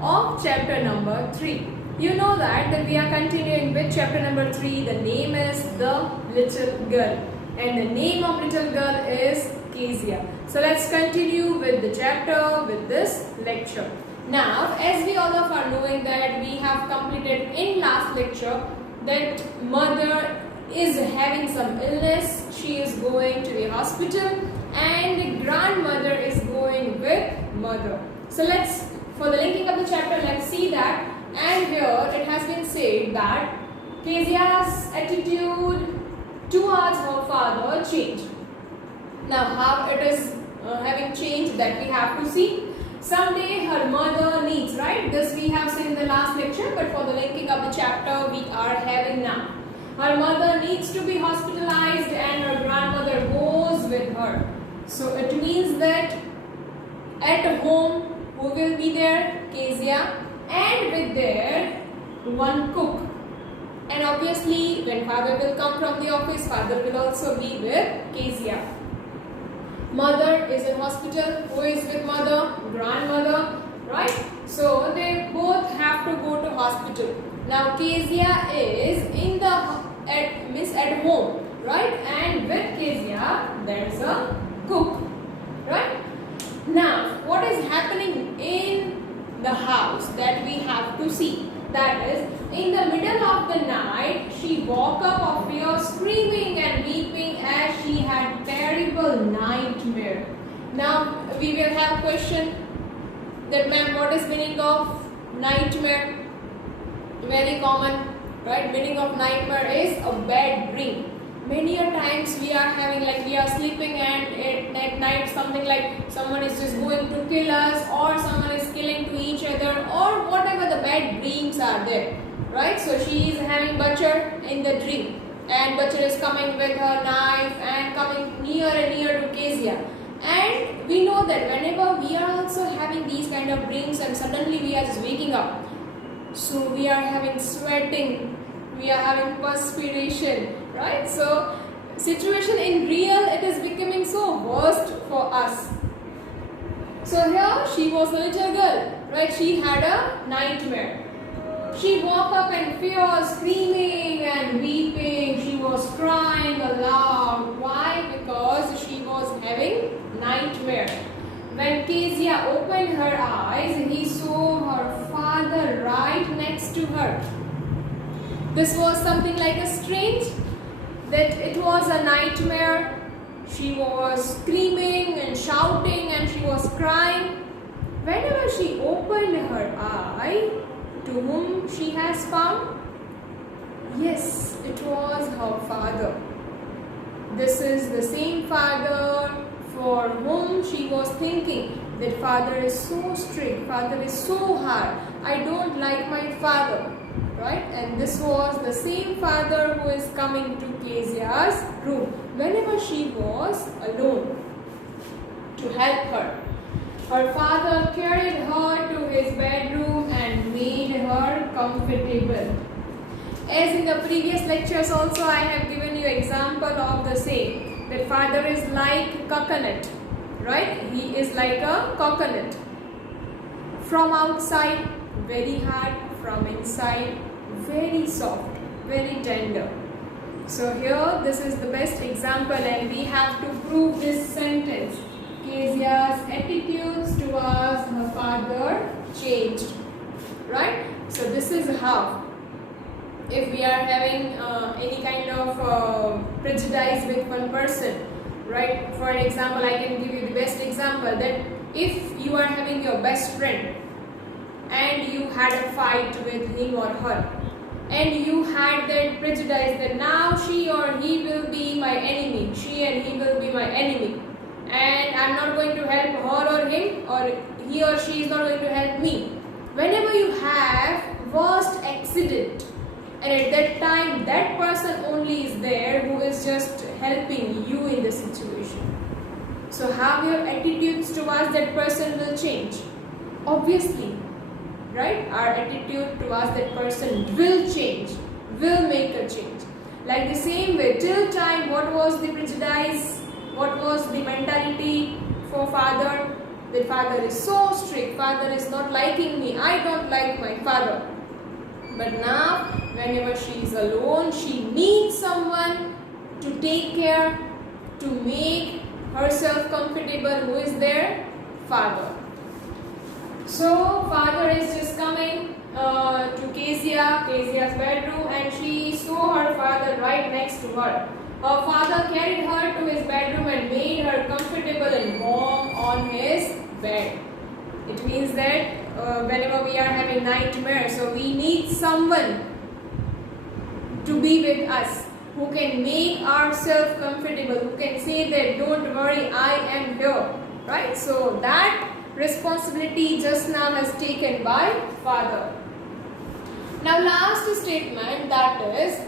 of chapter number 3. You know that we are continuing with chapter number 3. The name is The Little Girl, and the name of little girl is Kezia. So let's continue with the chapter, with this lecture. Now, as we all of are knowing that we have completed in last lecture that mother is having some illness, she is going to the hospital, and grandmother is going with mother. So let's, for the linking of the chapter, let's see that. And here it has been said that Kezia's attitude towards her father changed. Now how it is having changed, that we have to see. Someday her mother needs, right? This we have seen in the last lecture, but for the linking of the chapter we are having now. Her mother needs to be hospitalized and her grandmother goes with her. So it means that at home, who will be there? Kezia, and with there one cook. And obviously when father will come from the office, father will also be with Kezia. Mother is in hospital. Who is with mother? Grandmother, right? So they both have to go to hospital. Now Kezia is in the at home, right? And with Kezia there is a cook, right? Now what is happening in the house that we have to see? That is, in the middle of the night she woke up of fear, screaming and weeping as she had terrible nightmare. Now we will have question that, ma'am, what is meaning of nightmare? Very common, right? Meaning of nightmare is a bad dream. Many a times we are having, like, we are sleeping and at night something like someone is just going to kill us, or someone is killing to each other, or whatever the bad dreams are there, right? So she is having butcher in the dream, and butcher is coming with her knife and coming near and near to Kezia. And we know that whenever we are also having these kind of dreams and suddenly we are just waking up, so we are having sweating, we are having perspiration, right? So situation in real, it is becoming so worst for us. So here she was a little girl, right? She had a nightmare. She woke up in fear, screaming and weeping. She was crying aloud. Why? Because she was having nightmare. When Kezia opened her eyes, he saw her father right next to her. This was something like a strange, that it was a nightmare. She was screaming and shouting and she was crying. Whenever she opened her eye, to whom she has found? Yes, it was her father. This is the same father for whom she was thinking that father is so strict, father is so hard, I don't like my father. Right? And this was the same father who is coming to Kezia's room whenever she was alone to help her. Her father carried her to his bedroom and made her comfortable. As in the previous lectures also, I have given you example of the same. That father is like coconut, right? He is like a coconut. From outside, very hard. From inside, very soft, very tender. So here this is the best example, and we have to prove this sentence. Kezia's attitudes towards her father changed, right? So this is how, if we are having any kind of prejudice with one person, right? For example, I can give you the best example, that if you are having your best friend and you had a fight with him or her, and you had that prejudice that now she or he will be my enemy, she and he will be my enemy, and I'm not going to help her or him, or he or she is not going to help me. Whenever you have worst accident, and at that time that person only is there who is just helping you in the situation, so how your attitudes towards that person will change? Obviously, right? Our attitude towards that person will change, will make a change. Like the same way, till time, what was the prejudice? What was the mentality for father? that father is so strict, father is not liking me, I don't like my father. But now, whenever she is alone, she needs someone to take care, to make herself comfortable. Who is there? Father. So, father is just coming to Kezia's bedroom, and she saw her father right next to her. Her father carried her to his bedroom and made her comfortable and warm on his bed. It means that whenever we are having nightmares, so we need someone to be with us, who can make ourselves comfortable, who can say that don't worry, I am here, right? So that responsibility just now has taken by father. Now last statement, that is,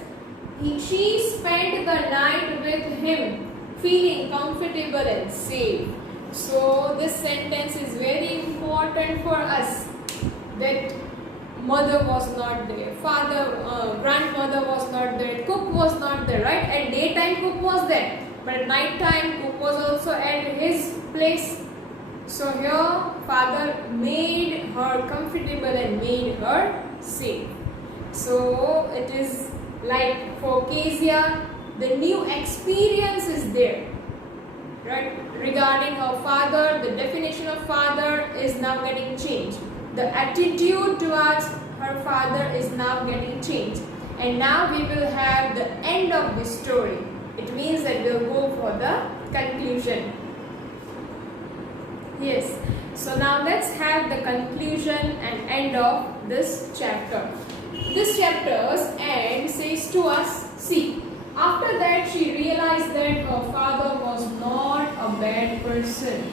she spent the night with him, feeling comfortable and safe. So this sentence is very important for us, that mother was not there, grandmother was not there, cook was not there, right? At daytime cook was there, but at night time cook was also at his place. So here father made her comfortable and made her safe. So it is like for Kezia, the new experience is there, right? Regarding her father, the definition of father is now getting changed. The attitude towards her father is now getting changed. And now we will have the end of the story. It means that we'll go for the conclusion. Yes. So now let's have the conclusion and end of this chapter. This chapter's end says to us, see, after that she realized that her father was not a bad person.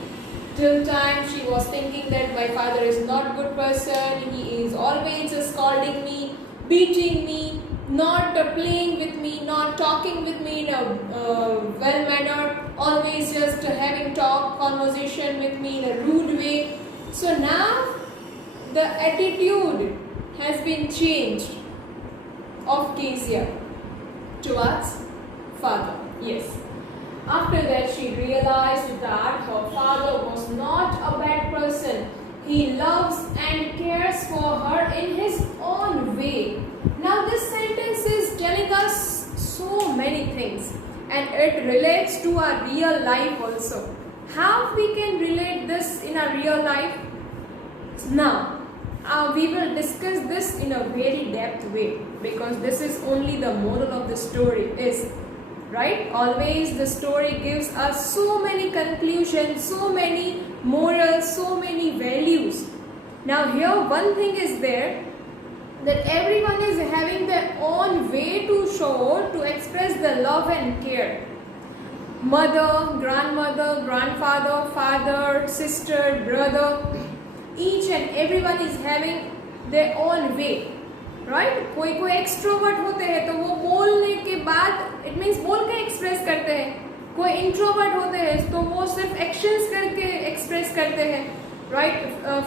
Till time she was thinking that my father is not a good person, he is always just scolding me, beating me, not playing with me, not talking with me in a well manner, always just having conversation with me in a rude way. So now the attitude has been changed of Kezia towards father. Yes. After that she realized that her father was not a bad person. He loves and cares for her in his own way. Now this sentence is telling us so many things, and it relates to our real life also. How we can relate this in our real life? Now, we will discuss this in a very depth way, because this is only the moral of the story is, right? Always the story gives us so many conclusions, so many morals, so many values. Now here one thing is there, that everyone is having their own way to show, to express the love and care. Mother, grandmother, grandfather, father, sister, brother, each and everyone is having their own way, right? कोई extrovert होते हैं तो वो बोलने के बाद it means बोल के एक्सप्रेस करते हैं, कोई इंट्रोवर्ट होते हैं तो वो सिर्फ एक्शंस करके एक्सप्रेस करते हैं, right?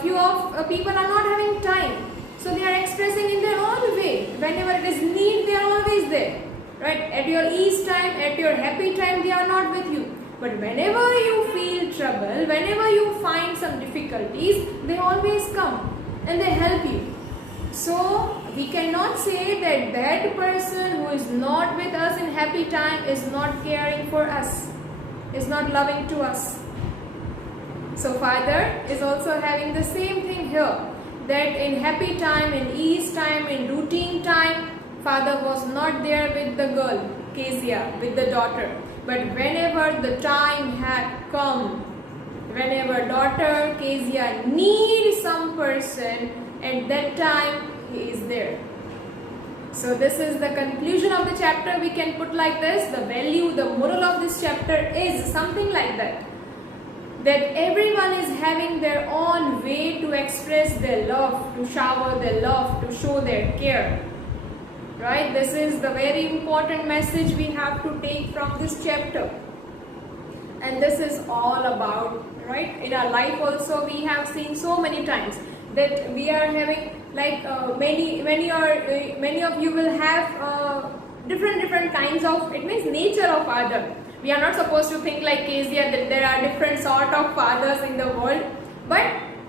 Few of people are not having time, so they are expressing in their own way. Whenever it is need, they are always there, right? At your ease time, at your happy time, they are not with you. But whenever you feel trouble, whenever you find some difficulties, they always come and they help you. So we cannot say that that person who is not with us in happy time is not caring for us, is not loving to us. So father is also having the same thing here, that in happy time, in ease time, in routine time, father was not there with the girl, Kezia, with the daughter. But whenever the time had come, whenever daughter Kezia needs some person, at that time he is there. So this is the conclusion of the chapter. We can put like this, the value, the moral of this chapter is something like that. That everyone is having their own way to express their love, to shower their love, to show their care. Right? This is the very important message we have to take from this chapter. And this is all about, right? In our life also we have seen so many times that we are having like many of you will have different kinds of, it means nature of father. We are not supposed to think like Kezia that there are different sort of fathers in the world. but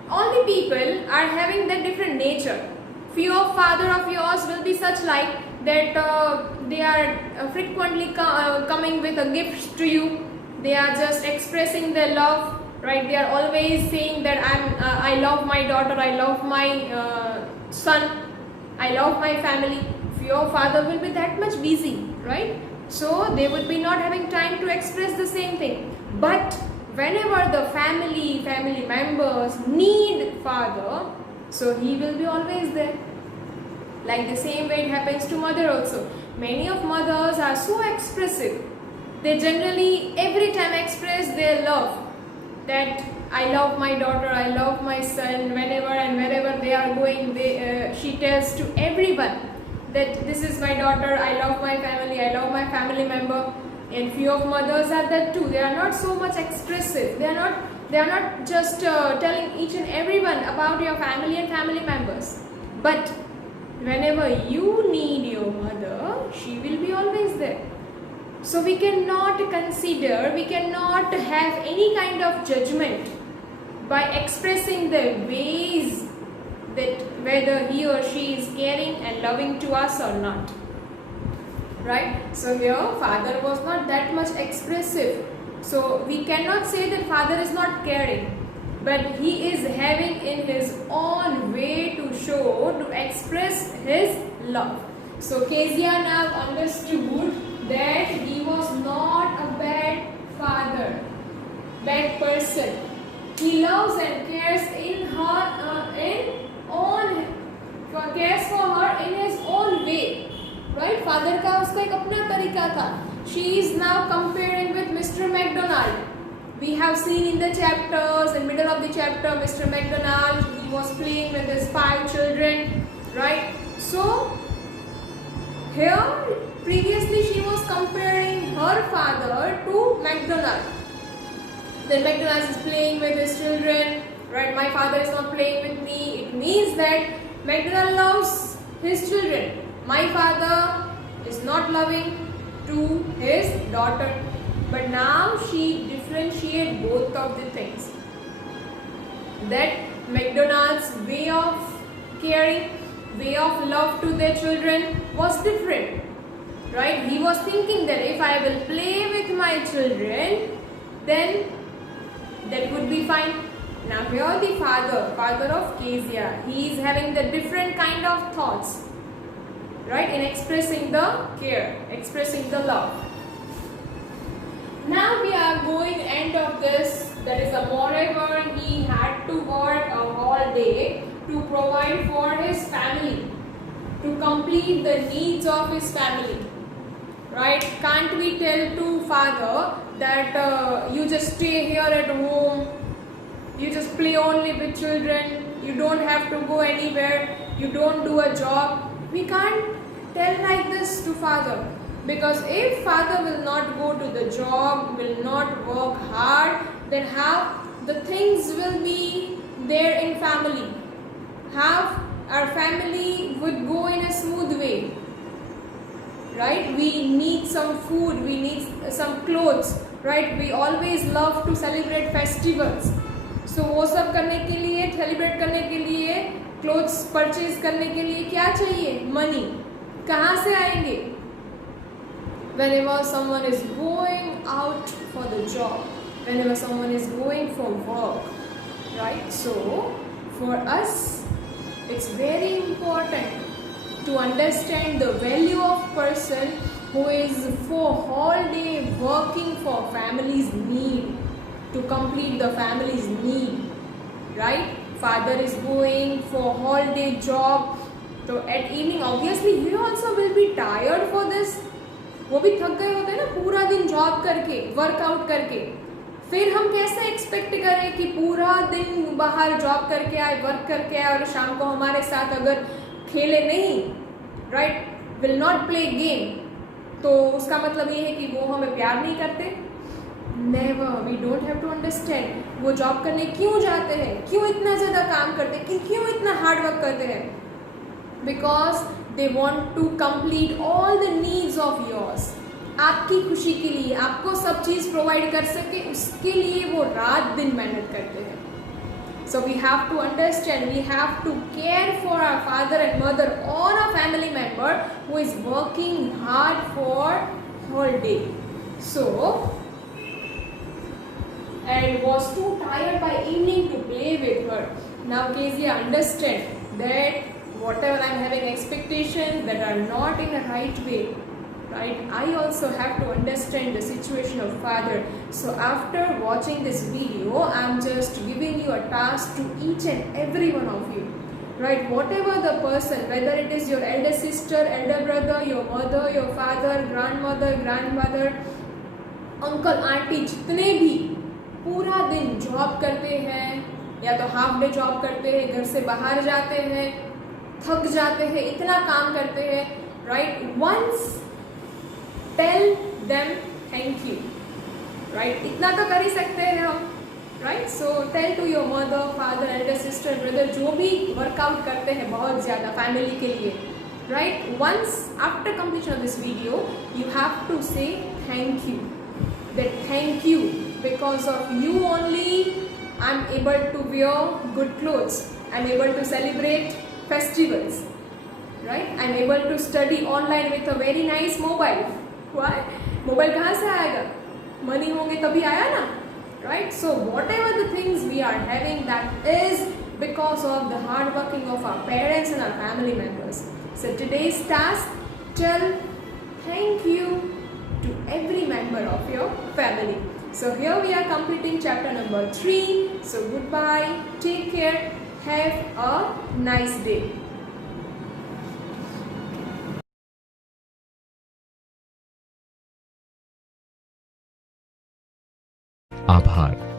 all the people are having that different nature. Few of father of yours will be such like that they are frequently coming with a gift to you. They are just expressing their love, right? They are always saying that I love my daughter, I love my son, I love my family. Your father will be that much busy, right? So they would be not having time to express the same thing. But whenever the family members need father, so he will be always there. Like the same way it happens to mother also. Many of mothers are so expressive. They generally every time express their love, that I love my daughter, I love my son. Whenever and wherever they are going, she tells to everyone that this is my daughter, I love my family, I love my family member. And few of mothers are that too. They are not so much expressive. They are not just telling each and everyone about your family and family members. But whenever you need your mother, she will be always there. So we cannot consider, we cannot have any kind of judgment by expressing the ways that whether he or she is caring and loving to us or not. Right? So here father was not that much expressive. So we cannot say that father is not caring, but he is having in his own way to show, to express his love. So Kezia now understood that he was not a bad father, bad person. He loves and cares cares for her in his own way. Right? Father का उसका एक अपना तरीका था. She is now comparing with Mr. McDonald. We have seen in the chapters, in middle of the chapter, Mr. McDonald, he was playing with his 5 children, right? So here previously she was comparing her father to McDonald. Then McDonald is playing with his children, right? My father is not playing with me. It means that McDonald loves his children. My father is not loving to his daughter. But now she differentiates both of the things. That McDonald's way of caring, way of love to their children was different. Right? He was thinking that if I will play with my children, then that would be fine. Now here the father of Kezia, he is having the different kind of thoughts. Right? In expressing the care, expressing the love. Now we are going end of this. That is, moreover, he had to work a whole day to provide for his family, to complete the needs of his family. Right? Can't we tell to father that you just stay here at home, you just play only with children, you don't have to go anywhere, you don't do a job. We can't tell like this to father. Because if father will not go to the job, will not work hard, then how the things will be there in family? How our family would go in a smooth way? Right? We need some food, we need some clothes. Right? We always love to celebrate festivals. So वो सब करने के लिए, celebrate करने के लिए, clothes purchase करने के लिए क्या चाहिए? Money. कहाँ से आएंगे? Whenever someone is going out for the job, whenever someone is going for work, right? So for us, it's very important to understand the value of person who is for whole day working for family's need, to complete the family's need, right? Father is going for whole day job, so at evening obviously he also will be tired for this. वो भी थक गए होते हैं ना पूरा दिन job करके, वर्कआउट करके. फिर हम कैसे एक्सपेक्ट करें कि पूरा दिन बाहर जॉब करके आए, वर्क करके आए और शाम को हमारे साथ अगर खेले नहीं, right, will not play game, तो उसका मतलब ये है कि वो हमें प्यार नहीं करते. Never, we don't have to understand वो जॉब करने क्यों जाते हैं, क्यों इतना ज़्यादा काम करते हैं, क्यों इतना हार्ड वर्क करते हैं. Because they want to complete all the needs of yours. आपकी खुशी के लिए, आपको सब चीज़ प्रोवाइड कर सके, उसके लिए वो रात दिन मेहनत करते हैं. So we have to understand, we have to care for our father and mother or a family member who is working hard for whole day. So, and was too tired by evening to play with her. Now Kezia understand that whatever I am having expectations that are not in the right way, right, I also have to understand the situation of father. So after watching this video, I am just giving you a task to each and every one of you, right, whatever the person, whether it is your elder sister, elder brother, your mother, your father, grandmother, grandmother, uncle aunty, जितने भी पूरा दिन job करते हैं या तो half day job करते हैं, घर से बाहर जाते हैं, थक जाते हैं, इतना काम करते हैं, right, once tell them thank you, right, इतना तो कर ही सकते हैं हम, right. So tell to your mother, father, elder sister, brother, जो भी वर्कआउट करते हैं बहुत ज़्यादा फैमिली के लिए, right, once after completion of this video you have to say thank you. That thank you, because of you only I'm able to wear good clothes, I'm able to celebrate festivals, right, I'm able to study online with a very nice mobile. Why? Mobile कहाँ से आएगा? Money होंगे तभी आया ना, right? So whatever the things we are having, that is because of the hard working of our parents and our family members. So today's task, tell thank you to every member of your family. So here we are completing chapter number 3. So goodbye, take care, have a nice day. आभार.